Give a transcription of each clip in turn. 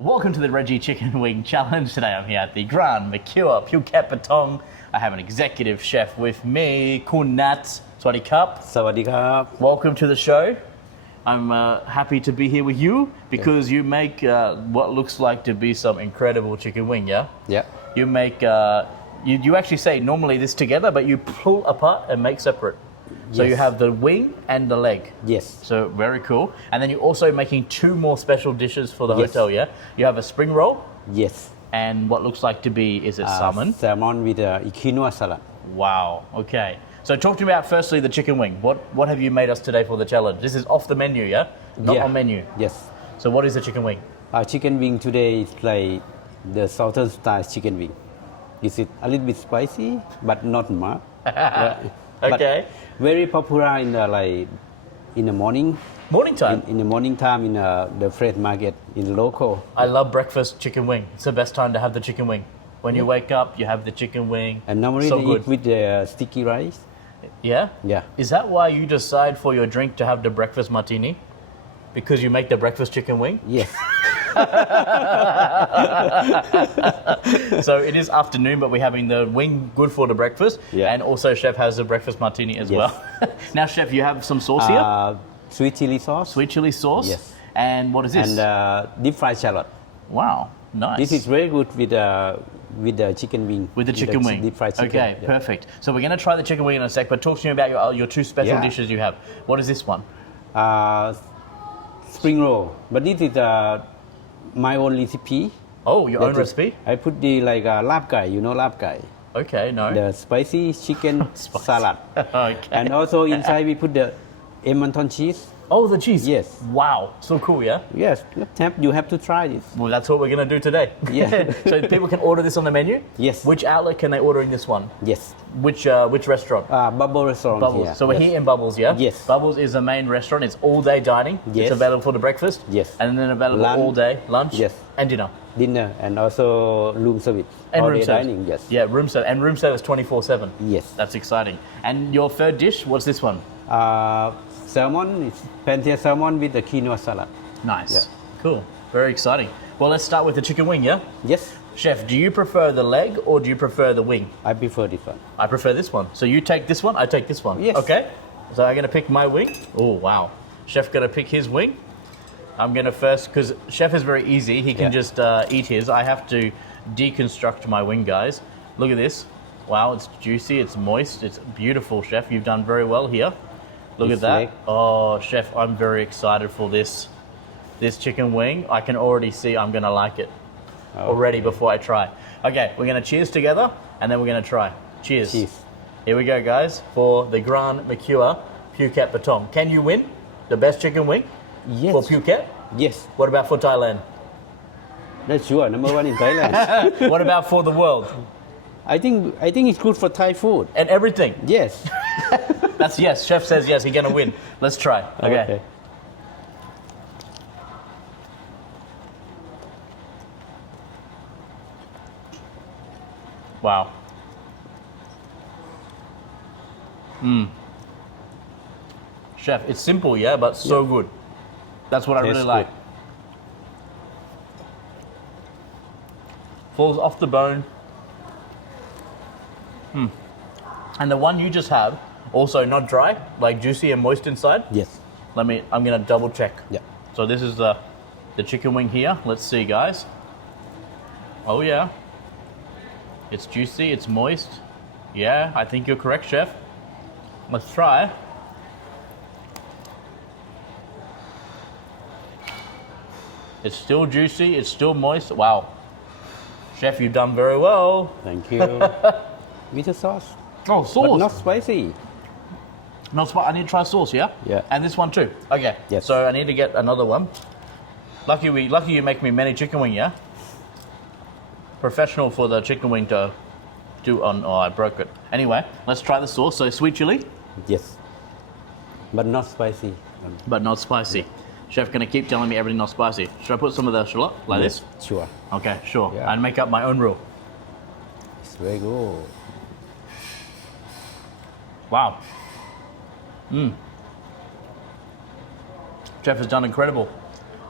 Welcome to the Redgie Chicken Wing Challenge. Today I'm here at the Grand Mercure Phuket Patong. I have an executive chef with me, Chef Natt. Sawadi Cup. Sawadi Cup. Welcome to the show. I'm happy to be here with you because you make what looks like to be some incredible chicken wing, yeah? Yeah. You make, you actually say normally this together, but you pull apart and make separate. So you have the wing and the leg. Yes. So very cool. And then you're also making two more special dishes for the hotel, yeah? You have a spring roll. Yes. And what looks like to be, is it salmon? Salmon with Quinoa Salad. Wow, okay. So talk to me about firstly the chicken wing. What have you made us today for the challenge? This is off the menu, yeah? Not on menu. Yes. So what is the chicken wing? Our chicken wing today is like the southern style chicken wing. Is it a little bit spicy, but not much. Okay. But very popular in the morning. Morning time? In the morning time in the fresh market in local. I love breakfast chicken wing. It's the best time to have the chicken wing. When you wake up, you have the chicken wing. And normally so they good. eat with the sticky rice. Yeah? Yeah. Is that why you decide for your drink to have the breakfast martini? Because you make the breakfast chicken wing? Yes. So it is afternoon, but we're having the wing good for the breakfast. Yeah. And also Chef has the breakfast martini as well. Now Chef, you have some sauce here? Sweet chili sauce. Sweet chili sauce? Yes. And what is this? And deep fried shallot. Wow, nice. This is very good with the chicken wing. With the chicken wing. Deep fried chicken. Okay, perfect. So we're going to try the chicken wing in a sec, but talk to me about your two special dishes you have. What is this one? Spring roll. But this is my own recipe. Oh, your own recipe? I put the lap gai, you know lap gai. Okay, no. The spicy chicken salad. Okay. And also inside we put the Emmental cheese. Oh, the cheese? Yes. Wow, so cool, yeah? Yes, you have to try this. Well, that's what we're going to do today. Yeah. So people can order this on the menu? Yes. Which outlet can they order in this one? Yes. Which restaurant? Bubble restaurant. Bubbles. Here. So we're here in Bubbles, yeah? Yes. Bubbles is the main restaurant. It's all day dining. Yes. It's available for the breakfast. Yes. And then available Lunch. all day, lunch. Yes. And dinner. Dinner and also room service. And all room day service. dining, yes. Yeah, room service. And room service 24/7. Yes. That's exciting. And your third dish, what's this one? Salmon, it's Pan-Seared Salmon with the Quinoa Salad. Nice. Yeah. Cool. Very exciting. Well, let's start with the chicken wing, yeah? Yes, Chef, do you prefer the leg or do you prefer the wing? I prefer this one. I prefer this one. So you take this one, I take this one. Yes. Okay? So I'm gonna pick my wing. Oh, wow. Chef gonna pick his wing. I'm gonna first, because Chef is very easy. He can just eat his. I have to deconstruct my wing, guys. Look at this. Wow, it's juicy, it's moist, it's beautiful, Chef. You've done very well here. Look at that. Leg. Oh, Chef, I'm very excited for this chicken wing. I can already see I'm gonna like it already before I try. Okay, we're gonna cheers together and then we're gonna try. Cheers. Cheers. Here we go, guys, for the Grand Mercure Phuket Patong. Can you win the best chicken wing Yes. for Phuket? Yes, What about for Thailand? that's sure. Number one in Thailand. What about for the world? I think it's good for Thai food. And everything. Yes. That's yes. Chef says yes, he's gonna win. Let's try. Okay. Wow. Chef, it's simple, yeah, but so good. That's what I really Tastes like. good. Falls off the bone. And the one you just have, also not dry, like juicy and moist inside. Yes. I'm gonna double check. Yeah. So this is the chicken wing here. Let's see, guys. Oh yeah. It's juicy, it's moist. Yeah, I think you're correct, Chef. Let's try. It's still juicy, it's still moist. Wow. Chef, you've done very well. Thank you. With the sauce. Oh, sauce. But not spicy. Not spicy. I need to try sauce, yeah? Yeah. And this one too. Okay. Yes. So I need to get another one. Lucky you make me many chicken wing, yeah? Professional for the chicken wing to do on. Oh, I broke it. Anyway, let's try the sauce. So sweet chili, Yes. But not spicy. but not spicy. Chef gonna keep telling me everything not spicy. Should I put some of the shallot like this? Sure. Okay, sure. Yeah. And make up my own rule. It's very good. Wow. Chef has done incredible.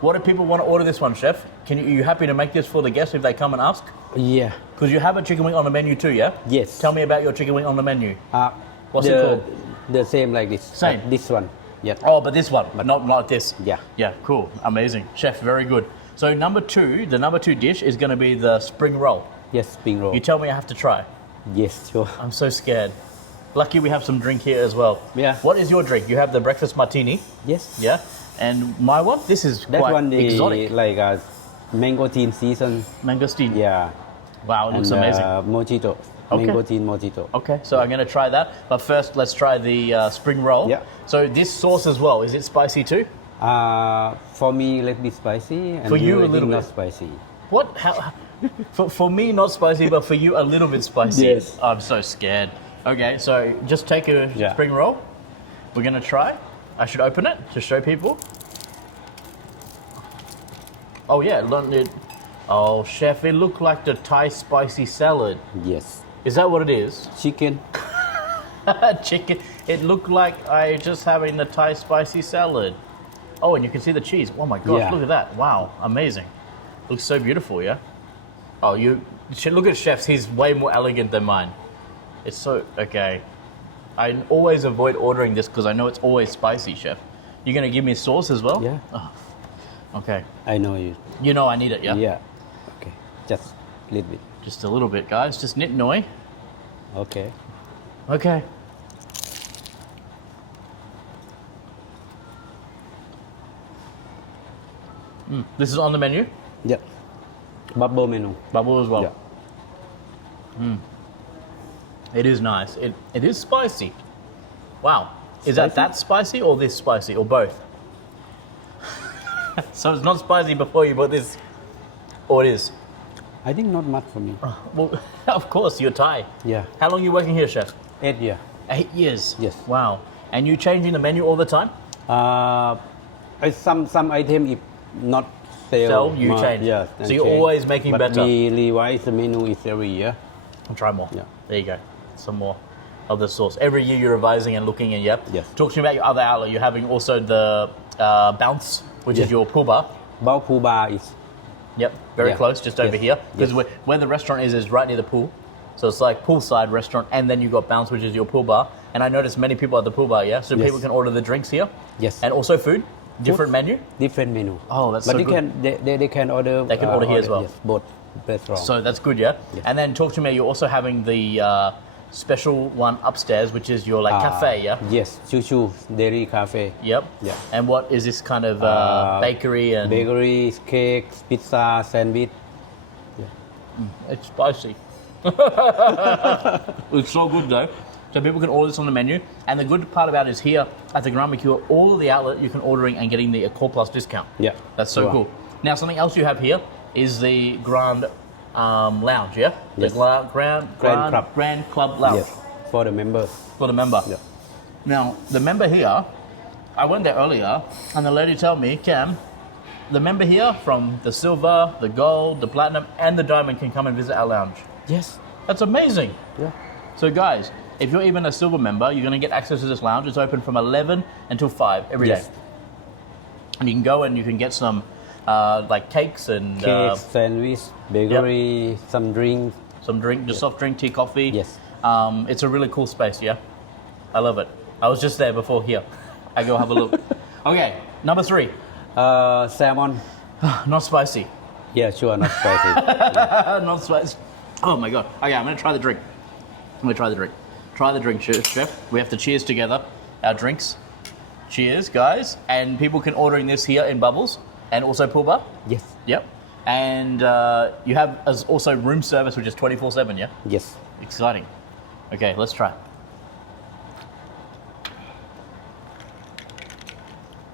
What do people want to order this one, Chef? you happy to make this for the guests if they come and ask? Yeah. Because you have a chicken wing on the menu too, yeah? Yes. Tell me about your chicken wing on the menu. What's the, it called? The same like this. Same. This one. Yeah. Oh, but this one, but not like this. Yeah. Yeah, cool. Amazing. Chef, very good. So the number two dish is going to be the spring roll. Yes, spring roll. You tell me I have to try. Yes, sure. I'm so scared. Lucky we have some drink here as well. Yeah. What is your drink? You have the breakfast martini. Yes. Yeah. And my one? This is That quite one is exotic. like a mangosteen season. Mangosteen. Yeah. Wow, it looks and, amazing. Mojito. Okay. Mangosteen mojito. Okay, so I'm going to try that. But first, let's try the spring roll. Yeah. So this sauce as well, is it spicy too? For me, let be spicy. And For you, I a little think not bit. spicy. What? How? For me, not spicy, but for you, a little bit spicy. Yes. I'm so scared. Okay, so just take a Yeah. spring roll. We're going to try. I should open it to show people. Oh, yeah. Oh, chef, it looked like the Thai spicy salad. Yes. Is that what it is? Chicken. Chicken. It looked like I just having the Thai spicy salad. Oh, and you can see the cheese. Oh my gosh, Yeah. look at that. Wow, amazing. Looks so beautiful, yeah? Oh, you should look at chef's. He's way more elegant than mine. It's so, okay. I always avoid ordering this because I know it's always spicy, chef. You're going to give me sauce as well? Yeah. Oh, okay. I know you. You know I need it, yeah? Yeah. Okay. Just a little bit. Just a little bit, guys. Just nit noi. Okay. Okay. This is on the menu? Yeah. Bubble menu. Bubble as well. Yeah. It is nice. It is spicy. Wow. Is that spicy or this spicy or both? So it's not spicy before you put this, or it is? I think not much for me. Well, of course, you're Thai. Yeah. How long are you working here, chef? 8 years. 8 years. Yes. Wow. And you changing the menu all the time? Some item if not Sell, you much, change. Yes. So you're always making but better. we revise the menu is every year. I'll try more. Yeah. There you go. Some more of the sauce. Every year you're revising and looking and yep. Yes. Talk to me about your other outlet. You're having also the bounce, which is Yes. your pool bar. Bao Phu Bar is Yep, very Yeah. close, just over Yes. here. Because Yes. where the restaurant is right near the pool. So it's like poolside restaurant, and then you got Bounce, which is your pool bar. And I noticed many people at the pool bar, yeah? So Yes. people can order the drinks here. Yes. And also food, different menu. different menu. Oh, that's but so they good. they can order. They can order here as well. Yes, both restaurants. So that's good, yeah? Yes. And then talk to me, you're also having the special one upstairs, which is your like cafe, yeah? Yes, Choo Dairy Cafe. Yep. Yeah. And what is this kind of bakery and Bakery, cakes, pizza, sandwich. it's spicy. It's so good though. So people can order this on the menu. And the good part about it is here at the Grand Mercure, all of the outlet you can ordering and getting the Accor Plus discount. Yeah. That's so Wow. cool. Now something else you have here is the Grand Lounge, yeah? Yes. The Grand Club Lounge Yes, for the members. for the member. Yeah. Now, the member here, I went there earlier and the lady told me, Cam, the member here from the silver, the gold, the platinum, and the diamond can come and visit our lounge. Yes. That's amazing. Yeah. So guys, if you're even a silver member, you're going to get access to this lounge. It's open from 11 until 5 every day. Yes. And you can go and you can get some like cakes and Cakes, sandwich, bakery, some drinks. some drink, just soft drink, tea, coffee. Yes. It's a really cool space, yeah? I love it. I was just there before here. I go have a look. Okay, number 3. Salmon. Not spicy. Yeah, sure, not spicy. Not spicy. Oh my god. Okay, I'm going to try the drink. I'm going to try the drink. Try the drink, chef. We have to cheers together. Our drinks. Cheers, guys. And people can order in this here in Bubbles and also pool bar. Yes. Yep. And you have as also room service, which is 24/7, yeah? Yes. Exciting. Okay, let's try.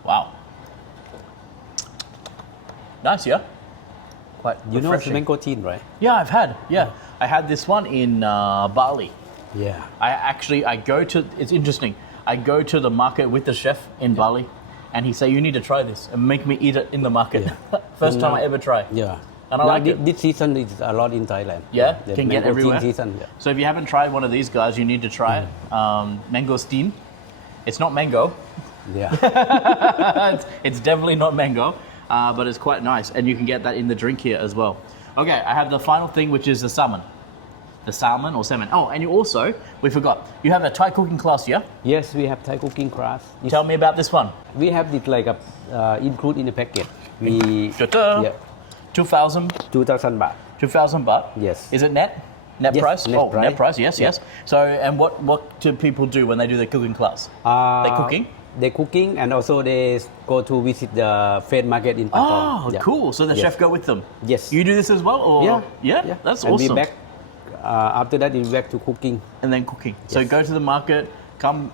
Wow. Nice, yeah? Quite You know refreshing. mangosteen, right? Yeah, I've had. Yeah. I had this one in Bali. Yeah. I go to, it's interesting. I go to the market with the chef in Bali and he say, you need to try this and make me eat it in the market. Yeah. First time I ever try. Yeah. And I like it. This season is a lot in Thailand. Yeah? The Can get mangosteen everywhere. Season, yeah. So if you haven't tried one of these guys, you need to try it. Mangosteen. It's not mango. Yeah. It's definitely not mango. but it's quite nice. And you can get that in the drink here as well. Okay, I have the final thing, which is the salmon. The salmon or salmon. Oh, and you also, we forgot, you have a Thai cooking class here. Yes, we have Thai cooking class. Tell me about this one. We have it like a include in the package. We Ta-ta. 2,000 2,000 baht. 2,000 baht. Yes. Is it net? Net Yes, price? net price. Net price. Yes, yes. So, and what do people do when they do the cooking class? They cooking? They cooking and also they go to visit the Fed market in Patong. Oh, cool. So the chef go with them? Yes. You do this as well? Or? Yeah. That's and awesome. we back, after that, we back to cooking. And then cooking. Yes. So go to the market, come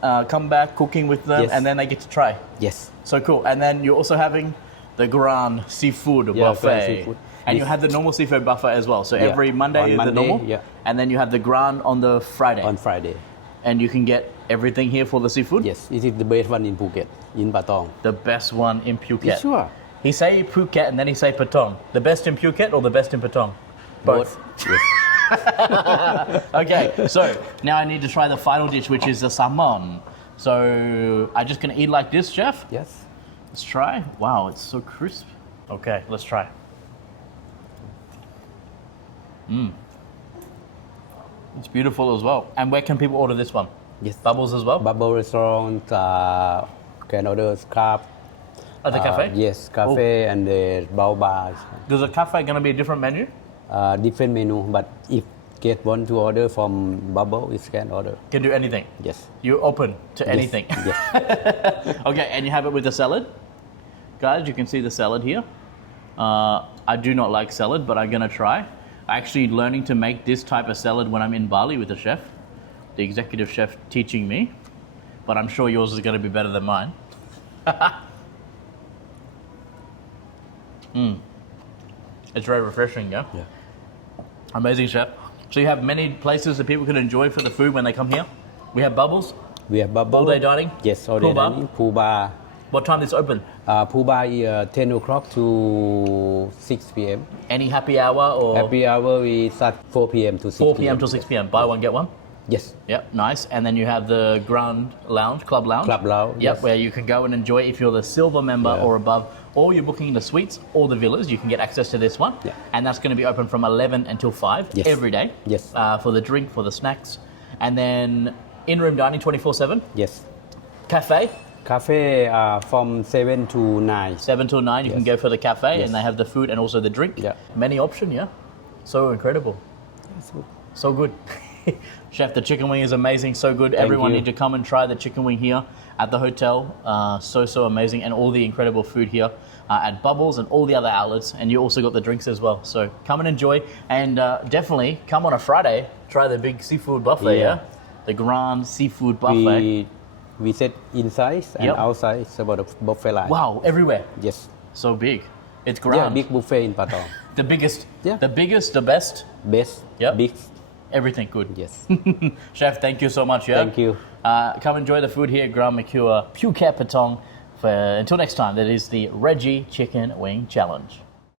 back cooking with them, Yes. and then they get to try. Yes. So cool. And then you're also having the Grand Seafood Yeah, Buffet. Grand Seafood. And you have the normal seafood buffet as well. So every Monday On is Monday, the normal. yeah. And then you have the Grand on the Friday. On Friday. And you can get everything here for the seafood? Yes, it is the best one in Phuket, in Patong. The best one in Phuket. Sure. He say Phuket and then he say Patong. The best in Phuket or the best in Patong? Both. Yes. Okay, so now I need to try the final dish, which is the salmon. So I'm just gonna eat like this, chef. Yes. Let's try. Wow, it's so crisp. Okay, let's try. It's beautiful as well. And where can people order this one? Yes. Bubbles as well? Bubble restaurant, can order craft. At the cafe? Yes, cafe and the bow bars. Is the cafe gonna be a different menu? Different menu, but if get want to order from Bubble, it can order. Can do anything. Yes. You're open to anything. Yes. Okay, and you have it with the salad. Guys, you can see the salad here. I do not like salad, but I'm gonna try. Actually learning to make this type of salad when I'm in Bali with the chef. The executive chef teaching me. But I'm sure yours is gonna be better than mine. It's very refreshing, yeah? Yeah. Amazing, chef. So you have many places that people can enjoy for the food when they come here. We have Bubbles. We have Bubble. All day dining? Yes, all day Pool bar? dining. Pool bar. What time is open? Pool bar is 10 o'clock to 6 p.m. Any happy hour or Happy hour we start 4 p.m. to 6 4 p.m. till 6 p.m. Buy one, get one? Yes. Yep, nice. And then you have the Grand Lounge, Club Lounge. Club Lounge, Yep, yes. where you can go and enjoy if you're the silver member Yeah. or above, or you're booking the suites or the villas, you can get access to this one. Yeah. And that's going to be open from 11 until 5 Yes. every day. Yes. For the drink, for the snacks. And then in-room dining 24/7. Yes. Cafe, Cafe from 7 to 9. 7 till 9, you can Yes. go for the cafe Yes. and they have the food and also the drink. Yeah. Many option, yeah. So incredible. So good. Chef, the chicken wing is amazing, so good. Everyone you. need to come and try the chicken wing here at the hotel. So amazing. And all the incredible food here at Bubbles and all the other outlets. And you also got the drinks as well. So come and enjoy. And definitely come on a Friday, try the big seafood buffet, yeah? Yeah. The Grand Seafood Buffet. We set inside and Yep. outside. It's about a buffet line. Wow, everywhere. Yes. So big. It's Yeah, grand. big buffet in Patong. The biggest. Yeah. The biggest, the best. Best. Yep. Big. Everything good. Yes. Chef, thank you so much. Yeah? Thank you. Come enjoy the food here at Grand Mercure Phuket Patong. Until next time, that is the Redgie Chicken Wing Challenge.